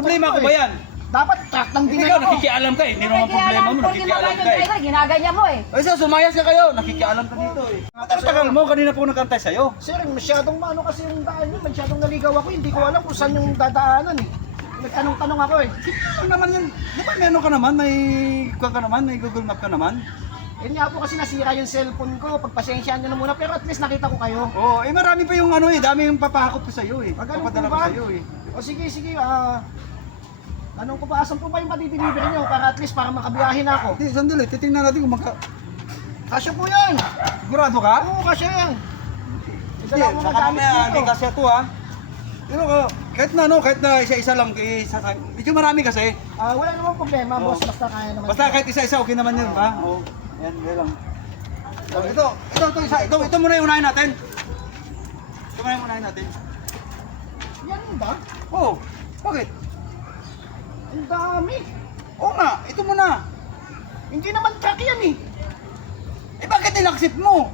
Problema ko ba yan? Dapat truck ng Hindi dinala ka, ko. nakikialam ka eh. Hindi naman problema mo, nakikialam ka eh. Ginaganyan mo eh. Ay, sir, sumayas ka kayo. Nakikialam ka dito eh. Tagal mo, kanina po nakantay sa'yo. Sir, masyadong ano kasi yung daan yun, masyadong naligaw ako. Hindi ko alam kung saan yung dadaanan eh. Nagtanong-tanong ako eh. Ano naman yun? Di ba may ano ka naman? May kuha ka naman? May Google Map ka naman? Yun nga po kasi nasira yung cellphone ko. Pagpasensyaan nyo na muna, pero at least nakita ko kayo. Oo, eh marami pa yung ano eh. Dami yung papahakot ko sa'yo eh. Ganun po Papadala ko ba? sa'yo eh. O sige, anong ko ba? Asan po ba yung pati-delivery nyo? Para at least para makabiyahin ako. Hindi, sandali. Titingnan natin kung Kasya po yan. Sigurado ka? Oo, kasya yan. Hindi, Dala ko baka magamit mamaya, hindi dito. kasi ito ha. Pero kahit na ano, kahit na isa-isa lang, medyo marami kasi. Wala namang problema, Oo. boss. Basta kaya naman. Basta kahit isa-isa, okay naman yun, ha? Oo. Yan, yan lang. Ito muna yung unahin natin. Ito muna yung unahin natin. Yan ba? Oo, bakit? Ang dami. Oo nga, ito muna. Hindi naman truck yan eh. Eh bakit nilaksit mo?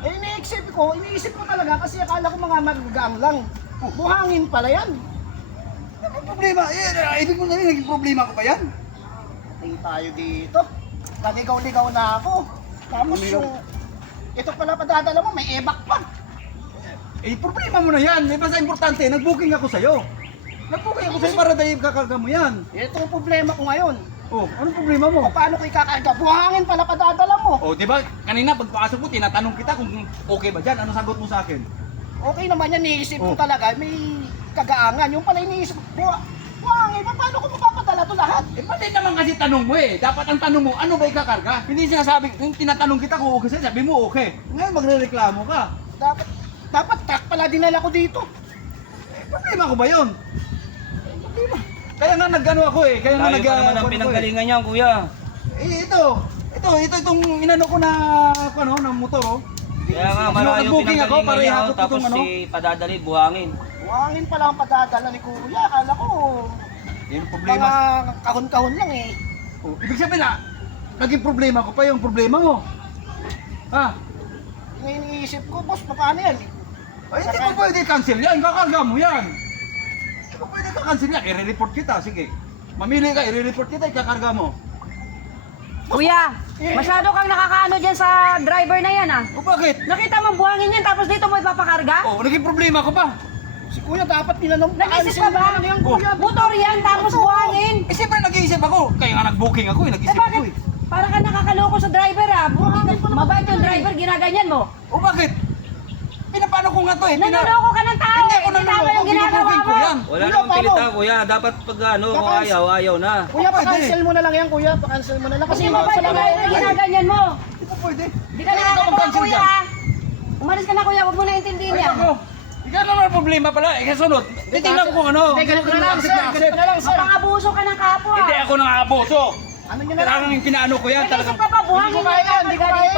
Eh, iniisip ko talaga kasi akala ko mga magagaang lang. Buhangin pala yan. Ano problema? Ibig mo na rin, naging problema ko pa yan? Ay tayo dito. Naligaw-ligaw na ako. Tapos Naligaw. ito pala padadala mo, may ebak pa. Eh, problema mo na yan. Eh, basta importante, nag-booking ako sa'yo. Nag-booking ako sa'yo para dahil kakarga mo yan. Ito ang problema ko ngayon. Oh, anong problema mo? O paano ko ikakarga? Buhangin pala padadala mo. Oh, di ba? Kanina pagpasok mo, tinatanong kita kung okay ba dyan. Ano sagot mo sa akin? Okay naman yan, niisip ko Oh. talaga. May kagaangan. Yung pala iniisip ko, buhangin pa, paano ko mapapadala to lahat? Eh, mali naman kasi tanong mo eh. Dapat ang tanong mo, ano ba ikakarga? Hindi sinasabi, yung tinatanong kita kung okay sa'yo, sabi mo okay. Ngayon magre-reklamo ka. Dapat truck pala dinala ko dito. Eh, problema ko ba yun? Eh, problema. Kaya nga nag-ano ako eh. Kaya nga Layo pa naman ang pinanggalingan niya, kuya. Eh, itong inano ko na, ano, na motor oh. Kaya nga, malayo yung Nag-booking ako, pinanggalingan para niya, ihakot ko tapos tong ano. si padadali, buhangin. Buhangin pala ang padadala ni Kuya. Akala ko, Yung mga problema. kahon-kahon lang eh. Oh, ibig sabihin na, naging problema ko pa yung problema mo. Ha? Yung iniisip ko, boss, paano yan? Ay, hindi mo pwede cancel yan, kakarga mo yan. Hindi mo pwede ka-cancel yan, i-report kita, sige. Mamili ka, i-report kita, ikakarga mo. Kuya, masyado kang nakakaano dyan sa driver na yan ah. O bakit? Nakita mo buhangin yan tapos dito mo ipapakarga? Oh, naging problema ko pa. Si Kuya dapat tinanong. Nag-isip ka ba? Ano yan, Kuya? Motor yan tapos buhangin. Eh, siyempre nag-iisip ako. Kaya nga nag-booking ako eh, Eh nag-isip ako bakit? eh. Para ka nakakaloko sa driver ah. Mabait yung driver, ginaganyan mo. O bakit? Pinapano ko nga to eh. Nanloloko ka ng tao Hindi eh. ako Hindi tama nanloloko, yung ginagawa binubooking ko mo. yan. Wala Kuya, namang paano? pilita, kuya. Dapat pag ano, kung Kapag- ayaw, ayaw na. Kuya, Pwede. pa-cancel mo na lang yan, Kuya. Pa-cancel mo na lang. Kasi Kasi mabait yung driver, ginaganyan mo. Hindi ko pwede. Hindi ka Kaya nakakatawa mag-cancel kuya dyan. ah. Umalis ka na kuya, huwag mo na intindihin Ay, yan. ako. Ikaw naman ang problema pala. Eh, kasunod. Titingnan ko kung ano. Hindi, ganito na lang, sir. Ganito na lang, sir. Mapang-abuso ka ng kapwa. Hindi ako nang aaboso. Ano nyo na lang? Talagang pinaano ko yan. Nag-isip Talagang ka pa, buhangin Hindi ko kaya, yan. hindi ko kaya.